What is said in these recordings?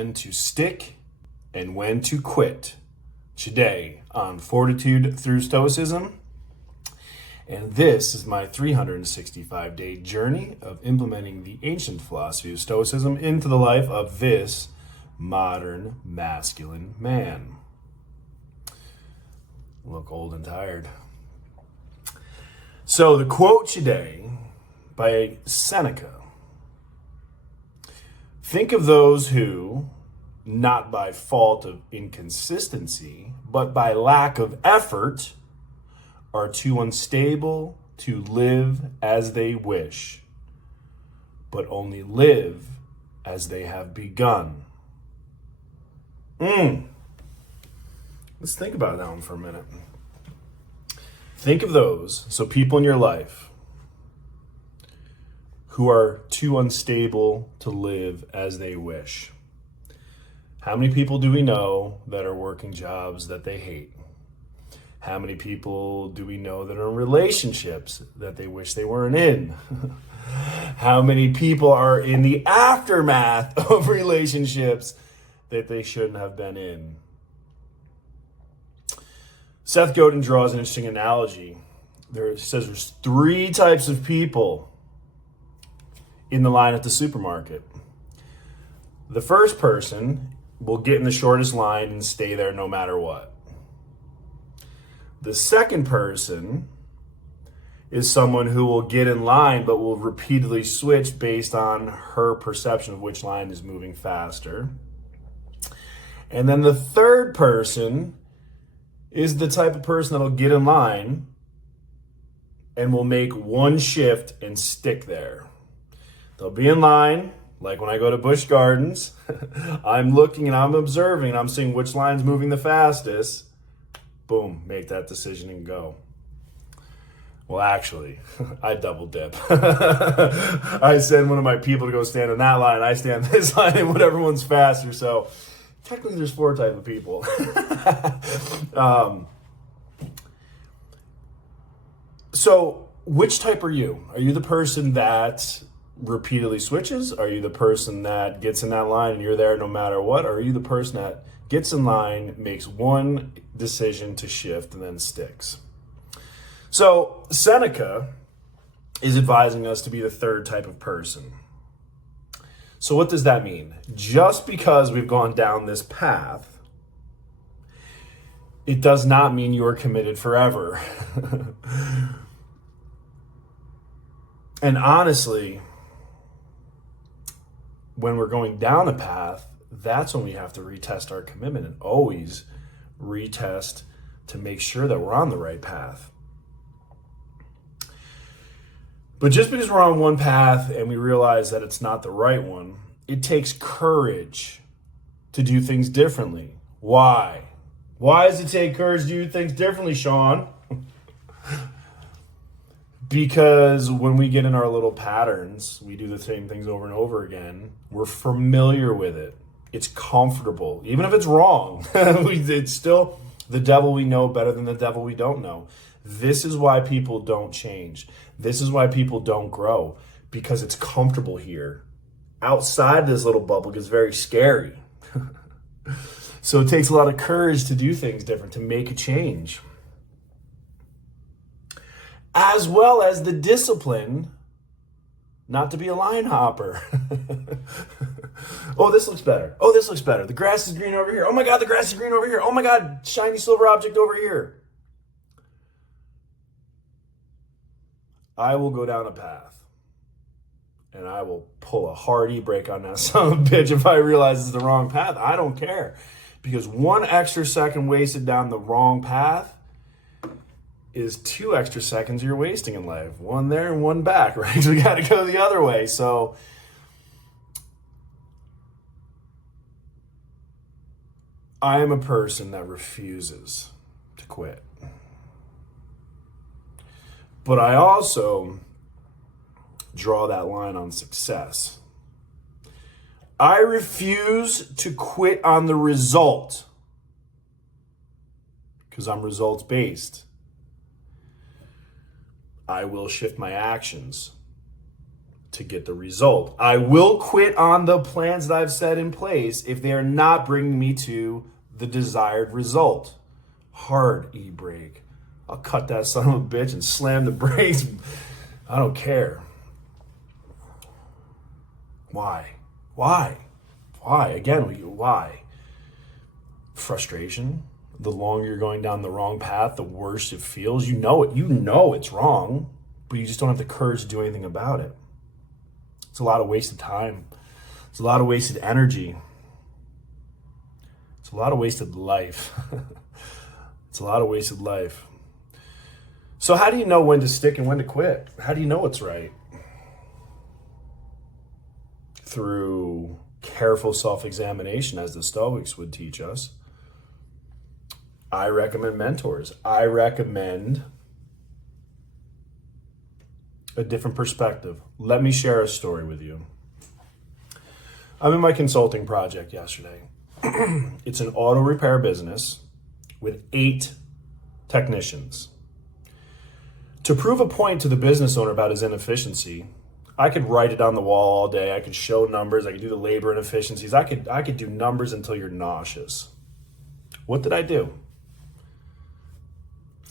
when to stick and when to quit today on Fortitude Through Stoicism. And this is my 365-day journey of implementing the ancient philosophy of Stoicism into the life of this modern masculine man. Look old and tired. So the quote today by Seneca. Think of those who, not by fault of inconsistency, but by lack of effort, are too unstable to live as they wish, but only live as they have begun. Let's think about that one for a minute. Think of those, so people in your life, who are too unstable to live as they wish. How many people do we know that are working jobs that they hate? How many people do we know that are in relationships that they wish they weren't in? How many people are in the aftermath of relationships that they shouldn't have been in? Seth Godin draws an interesting analogy. He says there's three types of people in the line at the supermarket. The first person will get in the shortest line and stay there no matter what. The second person is someone who will get in line but will repeatedly switch based on her perception of which line is moving faster. And then the third person is the type of person that'll get in line and will make one shift and stick there. They'll be in line, like when I go to Busch Gardens, I'm looking and I'm observing and I'm seeing which line's moving the fastest. Boom, make that decision and go. Well, actually, I double dip. I send one of my people to go stand in that line, I stand this line, and whatever one's faster. So technically there's four types of people. So which type are you? Are you the person that repeatedly switches? Are you the person that gets in that line and you're there no matter what? Or are you the person that gets in line, makes one decision to shift, and then sticks? So Seneca is advising us to be the third type of person. So what does that mean? Just because we've gone down this path, it does not mean you are committed forever. And honestly, when we're going down a path, that's when we have to retest our commitment and always retest to make sure that we're on the right path. But just because we're on one path and we realize that it's not the right one, it takes courage to do things differently. Why? Why does it take courage to do things differently, Shawn? Because when we get in our little patterns, we do the same things over and over again. We're familiar with it. It's comfortable. Even if it's wrong, it's still the devil we know better than the devil we don't know. This is why people don't change. This is why people don't grow, because it's comfortable here. Outside this little bubble gets very scary. So it takes a lot of courage to do things different, to make a change. As well as the discipline not to be a line hopper. Oh, this looks better. Oh, this looks better. The grass is green over here. Oh my God, the grass is green over here. Oh my God, shiny silver object over here. I will go down a path and I will pull a hard e-brake on that son of a bitch if I realize it's the wrong path. I don't care, because one extra second wasted down the wrong path is 2 extra seconds you're wasting in life. One there and one back, right? We got to go the other way. So I am a person that refuses to quit. But I also draw that line on success. I refuse to quit on the result because I'm results based. I will shift my actions to get the result. I will quit on the plans that I've set in place if they are not bringing me to the desired result. Hard e-brake. I'll cut that son of a bitch and slam the brakes. I don't care. Why? Again, why? Frustration. The longer you're going down the wrong path, the worse it feels. You know it. You know it's wrong, but you just don't have the courage to do anything about it. It's a lot of wasted time. It's a lot of wasted energy. It's a lot of wasted life. It's a lot of wasted life. So how do you know when to stick and when to quit? How do you know what's right? Through careful self-examination, as the Stoics would teach us. I recommend mentors. I recommend a different perspective. Let me share a story with you. I'm in my consulting project yesterday. It's an auto repair business with 8 technicians. To prove a point to the business owner about his inefficiency, I could write it on the wall all day. I could show numbers. I could do the labor inefficiencies. I could do numbers until you're nauseous. What did I do?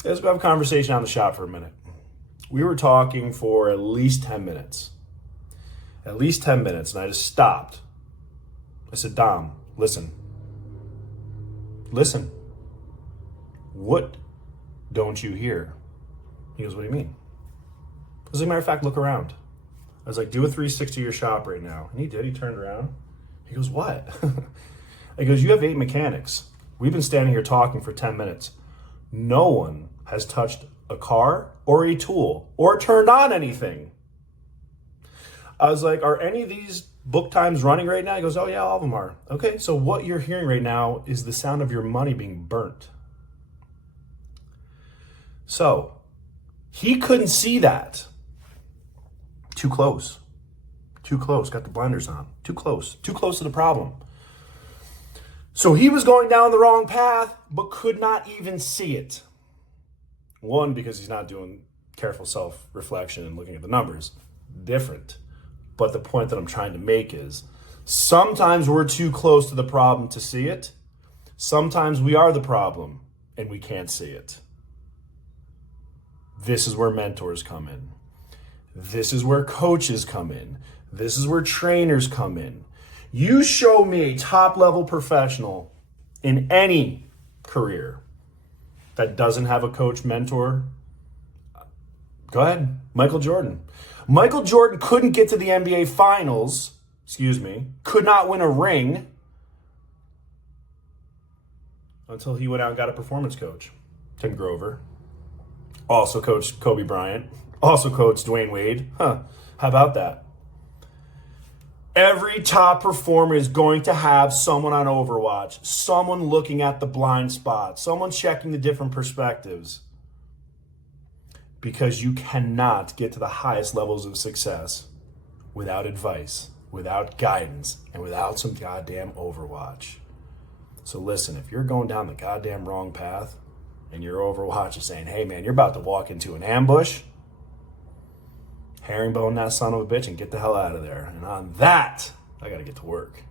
Let's go have a conversation out in the shop for a minute. We were talking for at least 10 minutes. At least 10 minutes, and I just stopped. I said, Dom, listen. Listen. What don't you hear? He goes, what do you mean? As a matter of fact, look around. I was like, do a 360 to your shop right now. And he did. He turned around. He goes, what? He goes, you have 8 mechanics. We've been standing here talking for 10 minutes. No one has touched a car or a tool or turned on anything. I was like, are any of these book times running right now? He goes, oh yeah, all of them are. Okay, so what you're hearing right now is the sound of your money being burnt. So he couldn't see that. Too close, got the blinders on. Too close to the problem. So he was going down the wrong path, but could not even see it. One, because he's not doing careful self-reflection and looking at the numbers. Different. But the point that I'm trying to make is, sometimes we're too close to the problem to see it. Sometimes we are the problem and we can't see it. This is where mentors come in. This is where coaches come in. This is where trainers come in. You show me a top-level professional in any career that doesn't have a coach mentor. Go ahead. Michael Jordan. Michael Jordan couldn't get to the NBA Finals, could not win a ring until he went out and got a performance coach. Tim Grover. Also coached Kobe Bryant. Also coached Dwayne Wade. How about that? Every top performer is going to have someone on Overwatch, someone looking at the blind spot, someone checking the different perspectives. Because you cannot get to the highest levels of success without advice, without guidance, and without some goddamn Overwatch. So listen, if you're going down the goddamn wrong path and your Overwatch is saying, hey man, you're about to walk into an ambush, herringbone that son of a bitch and get the hell out of there. And on that, I got to get to work.